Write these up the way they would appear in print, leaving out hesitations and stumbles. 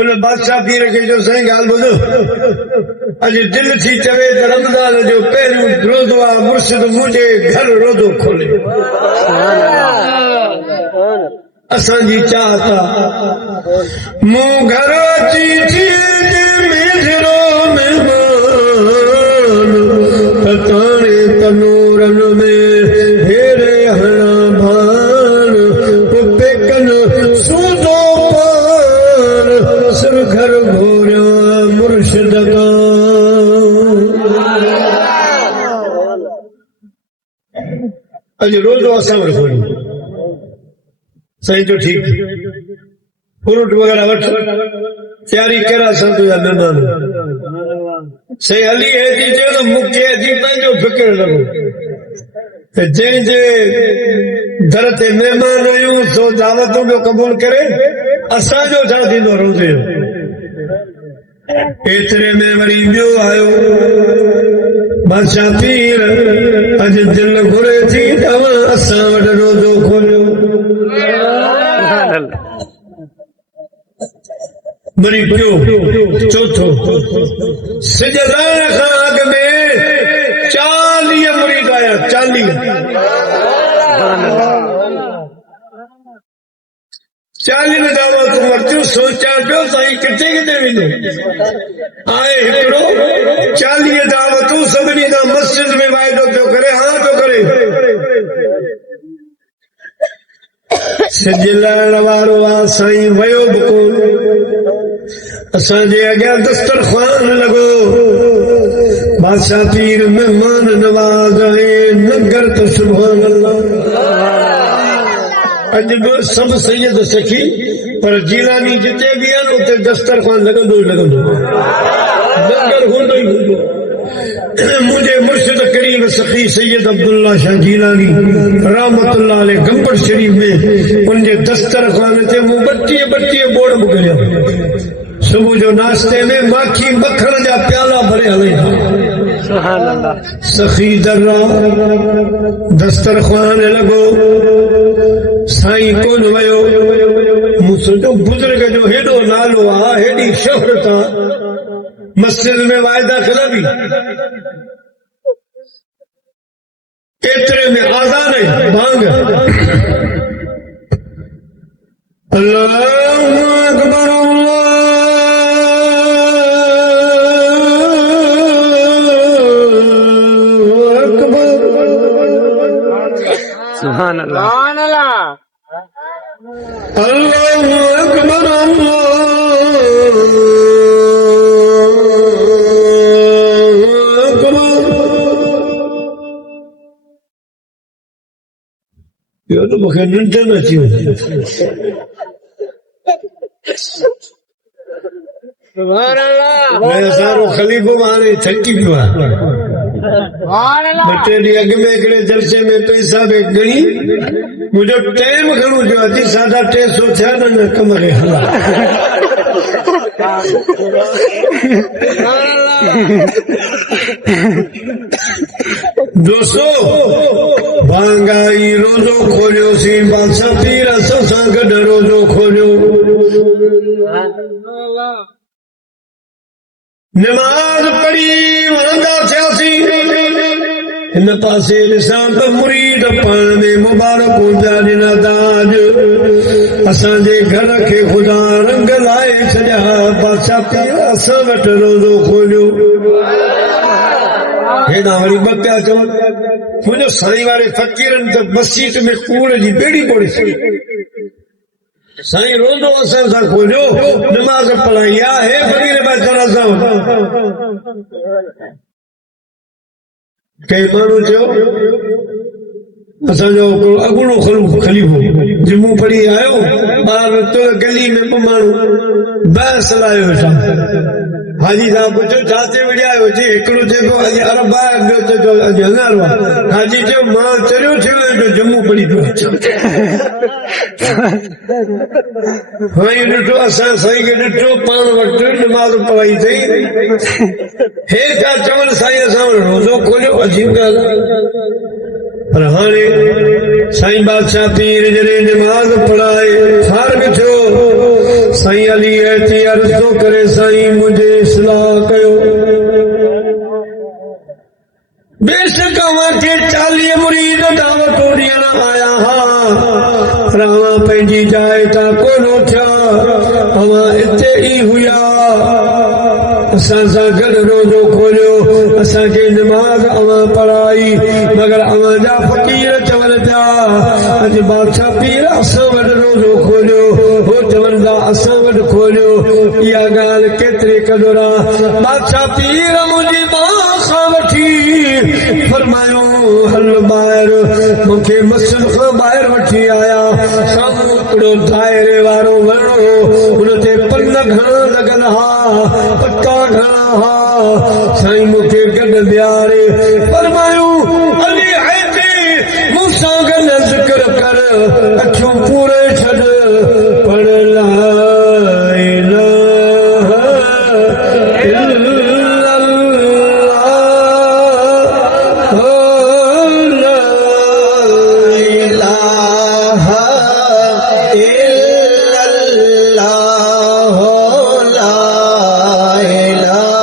उन बादशाह पीर खे जो साईं ॻाल्हि ॿुधो अॼु दिलि थी चवे त रमज़ान जो पहिरियों रोज़ो आहे मुर्शिद मुंहिंजे घर रोज़ो खोले असांजी चाहत आहे मूं घर अची थी मेजरो महिमान ताणे तनूरनि में हेरे हणा भान पेकन सूदो पान सिर घर घोरिया मुर्शिद का अॼु रोज़ो असां वटि खोलियो साईं जो ठीक फ्रूट वगैरह वठ तैयारी करा सब तुझा मेहमान सही हली है जी जो मुखे जी पंहिंजो फिक्र लॻो त जंहिंजे दर ते महिमान आहियूं सो दावतूं जो क़बूल करे असांजो छा थींदो रोज़े एतिरे में वरी ॿियो आयो बादशाह पीर अॼु दिलि घुरे थी तव्हां असां वटि रोज़ो खोलियो वरी ॿियो चौथो सिजदार खां अॻ में 40 मुरीद आया 40 दावत वरितियूं सोचा पियो साईं किथे किथे वेंदो आहे हिकिड़ो 40 दावतूं सभिनी खां मस्जिद में वाइदो पियो करे हा पियो करे सिज लहण वारो आहे साईं वयो बि कोन असांजे अॻियां दस्तरख़्वान लॻो बादशाह पीर महिमान नवाज़ ऐं नगर त सुभान अल्लाह अॼु बि सभु सैयद सखी पर जीलानी जिते बि आहिनि उते दस्तरख़्वान लॻंदो ई लॻंदो नगर हूंदो ई हूंदो मुझे मुर्शिद करीम सखी सैयद अब्दुल्ला शाह जीलानी रहमतुल्लाह अलैह गंबड़ शरीफ में उनके दस्तरख़्वान ते मूं 32 बोर्ड मोकिलिया सुबह जो नाश्ते में माखी मखण जा प्याला भरे हले सखी दर्रा दस्तरख़्वान लॻो साईं कोन वयो मूं सोचियो बुज़ुर्ग जो हेॾो नालो आहे हेॾी शोहरत आहे मस्जिद में वाइदा खिलबी एतिरे में आज़ान है भांग अल्लाह अकबर सुभान अल्लाह अल्लाहु अकबर यो तो मूंखे निंड न अची वञे असांजो ख़लीफ़ो हाणे थकी पियो आहे 2 ॾींहं अॻु में हिकिड़े जलसे में पैसा बि ॻणी मुंहिंजो टाइम घणो थियो अची 350 थिया न कम खे हला दोस्तों भांगाई रोज़ो खोलियोसीं बादशाह पीर असां सां गॾु रोज़ो खोलियो नमाज पढ़ी वरंदा थियासीं हिन पासे ॾिसां त मुरीद पाण में मुबारक पिया ॾिना था अॼु असांजे घर खे ख़ुदा रंग लाए छॾिया बादशाह पीर असां वटि रोज़ो खोलियो हेॾा वरी ॿ पिया चवनि मुंहिंजो साईं वारे फ़कीरनि त मस्जिद में कूड़ जी बेड़ी पोड़ी साईं रोज़ो असां सां खोलियो नमाज़ पढ़ाई आहे फ़कीर बैठल असां कई माण्हू चयो असांजो अॻूणो ख़लीफ़ो जुमो पढ़ी आयो ॿार गली में 2 माण्हू बहस लायो वेठा हाजी साहब पुछो छा ते विड़िया आयो जी हिकिड़ो चइबो अॼु अरब आहे ॿियो चइबो अॼु हज़ार आहे हाजी चयो मां चरियो थियो जो जम्मू पढ़ी पियो हाणे ॾिठो असां साईं खे ॾिठो पाण वटि नमाज़ पढ़ाई अथई हे छा चवनि साईं असां रोज़ो खोलियो अजीब ॻाल्हि पर हाणे साईं बादशाह पीर जॾहिं नमाज़ पढ़ाए फारग थियो साईं अली थी अर्ज़ थो करे साईं मुझे इस्लाह कयो बेशक के 40 मुरीद दावत ॾियण आया हा रावा पंहिंजी जाइ तां कोन्ह थिया अवां हिते ई हुया असां सां गॾु रोज़ो खोलियो असांखे नमाज़ अवां पढ़ाई मगर अवां जा फ़क़ीर चवनि पिया अॼु बादशाह पीर असां वटि रोज़ो खोलियो हो चवनि था असां वटि खोलियो इहा ॻाल्हि केतिरे क़दुर आहे बादशाह पीर मुंहिंजी मां खां वठी फरमायो हल ॿाहिरि मूंखे मस्जिद खां ॿाहिरि वठी आया साम्हूं हिकिड़ो दाइरे वारो वणो हुन ते पन घणा लॻल हा पता घणा हा साईं मूंखे गॾु विहारे फरमायो अली हैती मूंसां गॾु ज़िक्र कर अखियूं पूरे छॾ पढ़ ला इलाहा इल्लल्लाह ला इलाहा इल्लल्लाह ला इलाहा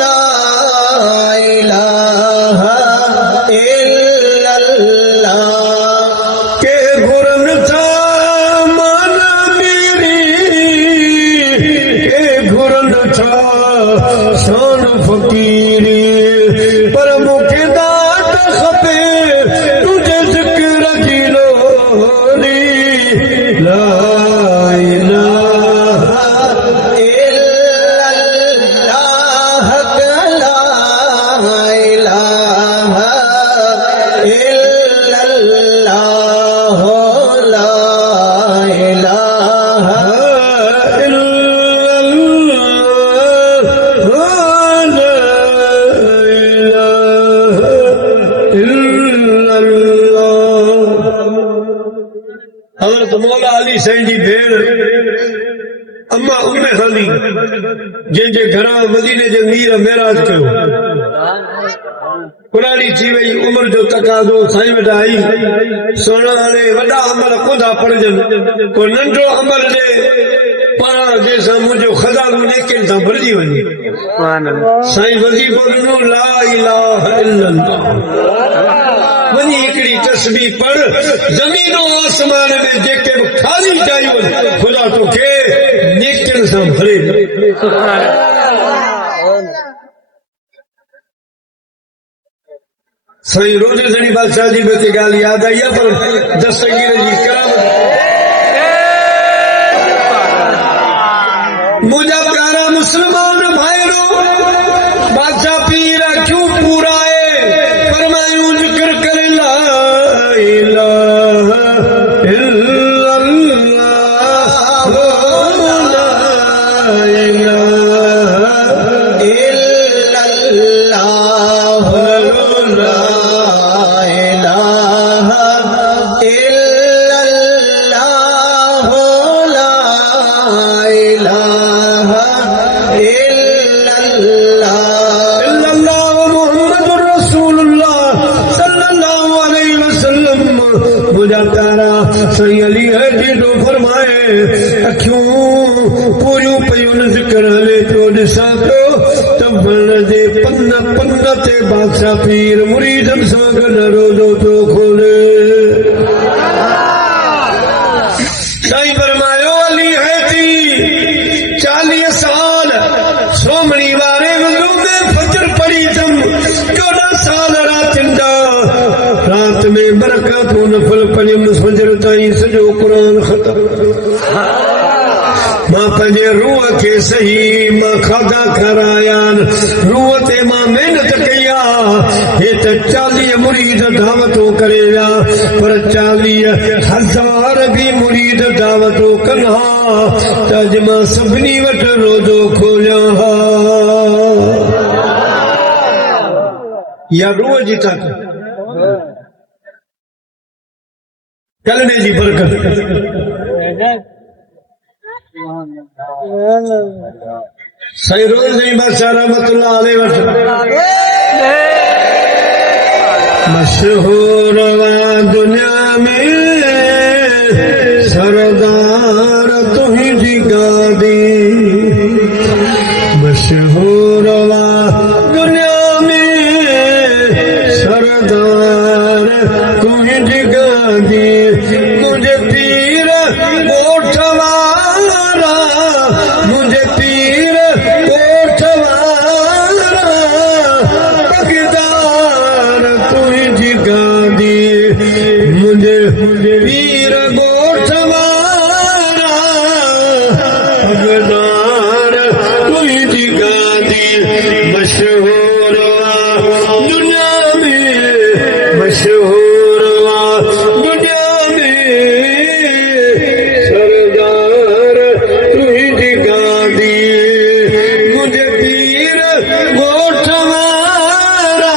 ला इलाहा इल्लल्लाह के गुरन था मन मेरी के गुरन था शान फकीरी पर मूंखे दात खपे तुझे ज़िक्र जी लोरी ला इलाहा इल्लल्लाह ला इलाहा इल्लल्लाह ला इलाहा हज़रत मौला अली साईं जी भेण अम्मा उम्मे हानी जंहिंजे घरां मदीने जे मीर मेराज कयो पुरानी थी वई उम्र जो तकाज़ो साईं वटि आई सोना हाणे वॾा अमल कोन्हा पढ़जनि को नंढो अमल ॾे पाण जंहिंसां मुंहिंजो खज़ानो नेकिन सां भरिजी वञे साईं वज़ीफ़ो ॾिनो ला इलाहा इल्लल्लाह वञी हिकिड़ी तस्बीह पढ़ ज़मीन आसमान में जेके बि ख़ाली जायूं ख़ुदा तोखे नेकिन सां भरे साईं रोज़े धणी बादशाह जी बि ॻाल्हि यादि आई आहे पर दस्तगीर जी करामत मुंहिंजा प्यारा मुस्लमान भाइरो बादशाह पीर क्यों पूरा है फरमायूं ज़िक्र करे ला इलाहा इल्लल्लाह ला इलाहा इल्लल्लाह ला इलाहा इल्लल्लाह ला इलाहा इल्लल्लाह मुहम्मदुर रसूलुल्लाह सल्लल्लाहु अलैहि वसल्लम मुझा प्यारा साईं अली हैती तो फरमाए अखियूं पूरियूं पयूं ज़िक्र हले पियो ॾिसां पियो त वण जे पन ते बादशाह पीर मुरीदनि सां गॾु रोज़ो पियो खोले साईं फरमायो अली हैती 40 साल सोमणी वारे वज़ू में फजर पढ़ी तम 14 साल रात में बरकतूं नफल पढ़ियुमि फजर ताईं सॼो क़ुरान ख़तम मां पंहिंजे रूह खे सही मां खाधा खाराया रूह ते मां महिनत कई आहे हे त 40 मुरीद दावतूं करे विया पर 40,000 बि मुरीद दावतूं कनि हा त अॼु मां सभिनी वटि रोज़ो खोलियां हा या रूह जी ताक़त कलमे जी बरकत साईं रोज़ जी बादशाह रहमतुल्लाह अलैहि वटि मशहूर दुनिया में गांधी मुझे पीर कोठवारा मुझे पीर कोठवारा पगदार तुझी गांधी मुझे पीर कोठवारा पगदार तुझी गांधी मशहूर दुनिया में मशहूर दुनिया में सरदार तुझी गांधी मुझे पीर गोठवारा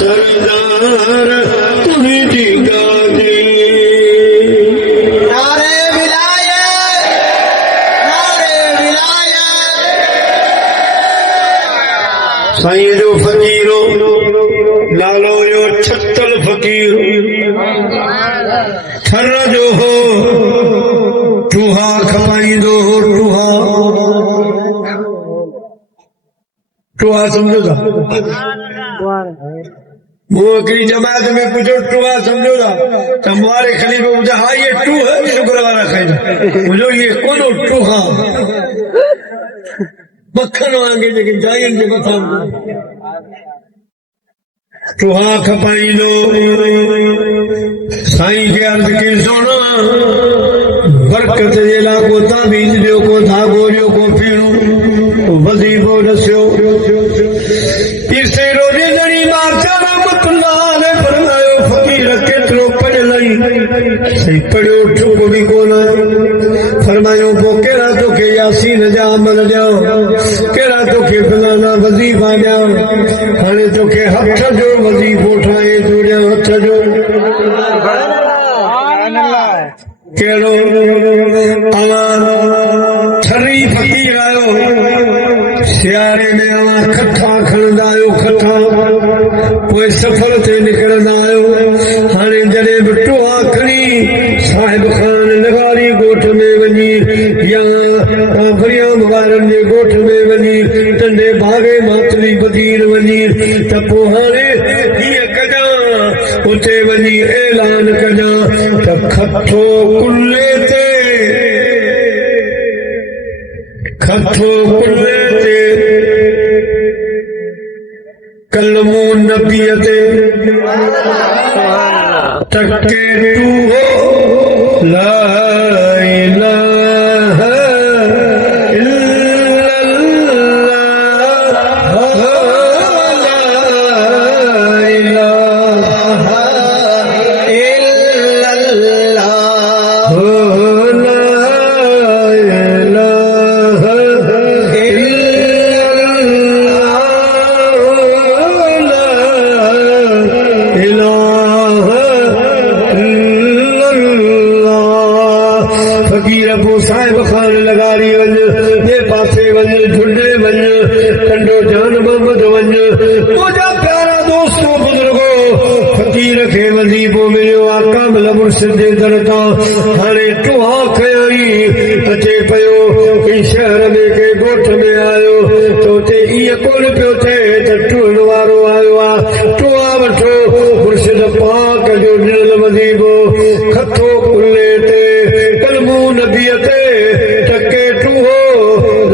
सरदार तुझी गांधी नारे विलायत नारे विलायत साईं जो फकीरो नालो जो छत्तल फकीर थर जो हो टूहा खपाईंदो हो टूहा टूहा समझो था वो हिकिड़ी जमात में पूछो टूहा समझो था तो हमारे खलीफे पूछा हाँ ये टू है शुक्र वारा खाईंदा मुझो ये कोनो टूहा मक्खन वांगे जेके जायन जे मथां टूहा खपाईंदो साईं खे अर्ज़ कई सोना बरकत जे लाइ को ताबीज़ ॾियो को धागो ॾियो को पीणो वज़ीफ़ो ॾसियो तीसरे रोज़े जड़ी बादशाह रहमतुल्लाह अलैहि फरमायो फ़कीर केतिरो पढ़ियल आहीं सही पढ़ियो ठुक बि कोन फरमायो पोइ कहिड़ा तोखे यासीन जा अमल ॾियां कहिड़ा तोखे फलाना वज़ीफ़ा ॾियां हाणे तोखे हथ जो वज़ीफ़ो ठाहे थो ॾियां हथ जो कहिड़ो अवां छरी फ़कीर आहियो सियारे में अवां खथा खणंदा आहियो खथा पोइ सफ़र ते निकिरंदा आहियो हाणे जॾहिं बि टोहा खणी साहिब खान नगारी ॻोठ में वञी या फरियाम वारनि जे ॻोठ में वञी टंडे भागे मातली बदीर वञी त पोइ हाणे हीअं कजां उते वञी ऐलान कजां त खथो कुल्ले ते खथो कुल्ले ते कलमो नबीअ ते टके तू हो ला इलाहा फकीर पोइ साहिब खान लगारी वञ ॿिए पासे वञ झुंडे वञ कंडो जान मोहम्मद वञ मुंहिंजा प्यारा दोस्तो बुज़ुर्गो फकीर खे वज़ीफ़ो मिलियो आका मल मुर्शिद जे दर तां हाणे टोहा खयाई अचे पियो कंहिं शहर में कंहिं ॻोठ में आयो त उते ईअं कोन पियो थिए त टुहण वारो आयो आहे टोहा वठो मुर्शिद पाक जो ॾिनल वज़ीफ़ो खथो कुल्ले ते कलमो नबीअ ते टके टूहो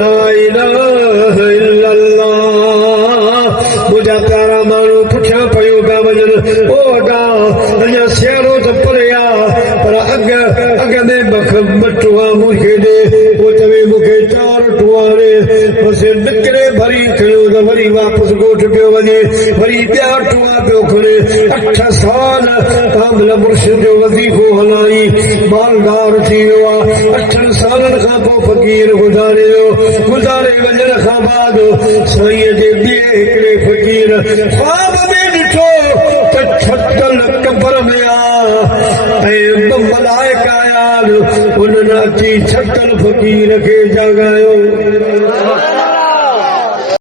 ला इलाहा इल्लल्लाह मुंहिंजा प्यारा माण्हू पुठियां पियो पिया वञनि ओ अॻा अञा सियारो त परे आहे पर अॻ में ॿ टुहा मूंखे ॾे पोइ चवे मूंखे 4 टुहा ॾे बसि निकिरे भरी खयो त वरी वापसि ॻोठ पियो वञे वरी ॿिया टुहा पियो खणे 8 साल कामिल मुर्शिद जो वज़ीफ़ो हलाई मालदार थी वियो आहे 8 सालनि खां पोइ फ़कीर गुज़ारे वञण खां बाद साईं जे ॿिए हिकिड़े फ़कीर ख्वाब में ॾिठो त छतल कबर में ऐं मलाइका आया उन्हनि अची छतल फ़कीर खे जगायो